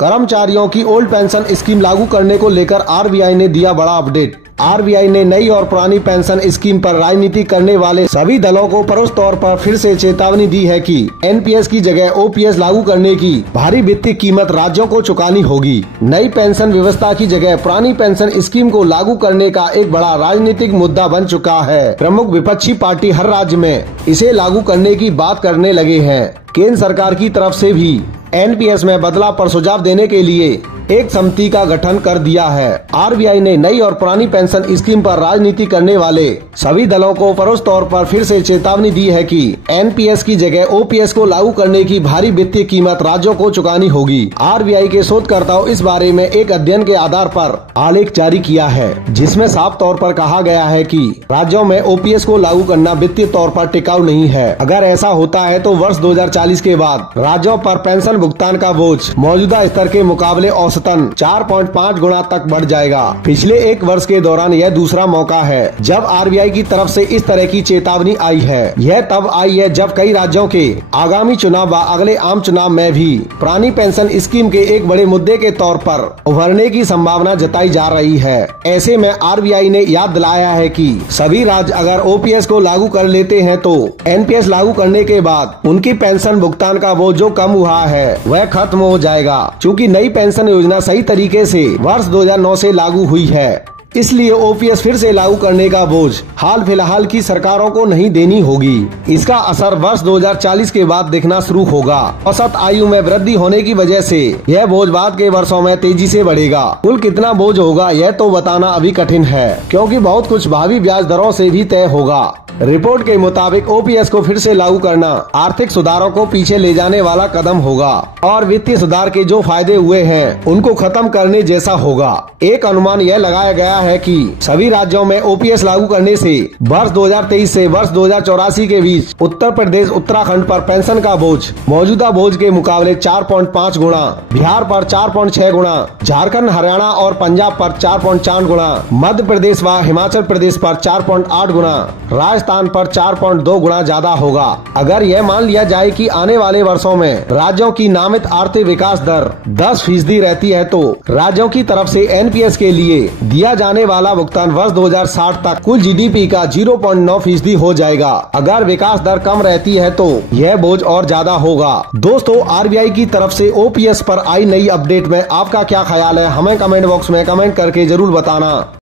कर्मचारियों की old pension scheme लागू करने को लेकर आरबीआई ने दिया बड़ा अपडेट। आरबीआई ने नई और पुरानी पेंशन स्कीम पर राजनीति करने वाले सभी दलों को परोक्ष तौर पर फिर से चेतावनी दी है कि एनपीएस की जगह ओपीएस लागू करने की भारी वित्तीय कीमत राज्यों को चुकानी होगी। नई पेंशन व्यवस्था की जगह पुरानी पेंशन स्कीम को लागू करने का एक बड़ा राजनीतिक मुद्दा बन चुका है। प्रमुख विपक्षी पार्टी हर राज्य में इसे लागू करने की बात करने लगे हैं। केंद्र सरकार की तरफ से भी एनपीएस में बदलाव पर सुझाव देने के लिए एक समिति का गठन कर दिया है। आरबीआई ने नई और पुरानी पेंशन स्कीम पर राजनीति करने वाले सभी दलों को परोक्ष तौर पर फिर से चेतावनी दी है कि एनपीएस की जगह ओपीएस को लागू करने की भारी वित्तीय कीमत राज्यों को चुकानी होगी। आरबीआई के शोधकर्ताओं इस बारे में एक अध्ययन के आधार पर आलेख जारी किया है, जिसमें साफ तौर पर कहा गया है कि राज्यों में ओपीएस को लागू करना वित्तीय तौर पर टिकाऊ नहीं है। अगर ऐसा होता है तो वर्ष 2040 के बाद राज्यों पर पेंशन भुगतान का बोझ मौजूदा स्तर के मुकाबले औसतन 4.5 गुना तक बढ़ जाएगा। पिछले एक वर्ष के दौरान यह दूसरा मौका है जब आरबीआई की तरफ से इस तरह की चेतावनी आई है। यह तब आई है जब कई राज्यों के आगामी चुनाव व अगले आम चुनाव में भी पुरानी पेंशन स्कीम के एक बड़े मुद्दे के तौर पर उभरने की संभावना जताई जा रही है। ऐसे में आरबीआई ने याद दिलाया है कि सभी राज्य अगर ओपीएस को लागू कर लेते हैं तो एनपीएस लागू करने के बाद उनकी पेंशन भुगतान का बोझ जो कम हुआ है वह खत्म हो जाएगा। चूँकि नई पेंशन योजना सही तरीके से वर्ष 2009 से लागू हुई है, इसलिए ओपीएस फिर से लागू करने का बोझ हाल फिलहाल की सरकारों को नहीं देनी होगी। इसका असर वर्ष 2040 के बाद दिखना शुरू होगा। औसत आयु में वृद्धि होने की वजह से यह बोझ बाद के वर्षों में तेजी से बढ़ेगा। कुल कितना बोझ होगा यह तो बताना अभी कठिन है, क्योंकि बहुत कुछ भावी ब्याज दरों से भी तय होगा। रिपोर्ट के मुताबिक ओपीएस को फिर से लागू करना आर्थिक सुधारों को पीछे ले जाने वाला कदम होगा और वित्तीय सुधार के जो फायदे हुए हैं उनको खत्म करने जैसा होगा। एक अनुमान यह लगाया गया है कि सभी राज्यों में ओपीएस लागू करने से वर्ष 2023 से वर्ष 2084 के बीच उत्तर प्रदेश उत्तराखंड पर पेंशन का बोझ मौजूदा बोझ के मुकाबले 4.5 गुना, बिहार पर 4.6 गुना, झारखंड, हरियाणा और पंजाब पर 4.4 गुना, मध्य प्रदेश व हिमाचल प्रदेश पर 4.8 गुना, राजस्थान पर 4.2 गुना ज्यादा होगा। अगर यह मान लिया जाए कि आने वाले वर्षों में राज्यों की नामित आर्थिक विकास दर 10% रहती है तो राज्यों की तरफ से एनपीएस के लिए दिया जाने वाला भुगतान वर्ष 2060 तक कुल जीडीपी का 0.9% हो जाएगा। अगर विकास दर कम रहती है तो यह बोझ और ज्यादा होगा। दोस्तों, आरबीआई की तरफ से ओपीएस पर आई नई अपडेट में आपका क्या ख्याल है, हमें कमेंट बॉक्स में कमेंट करके जरूर बताना।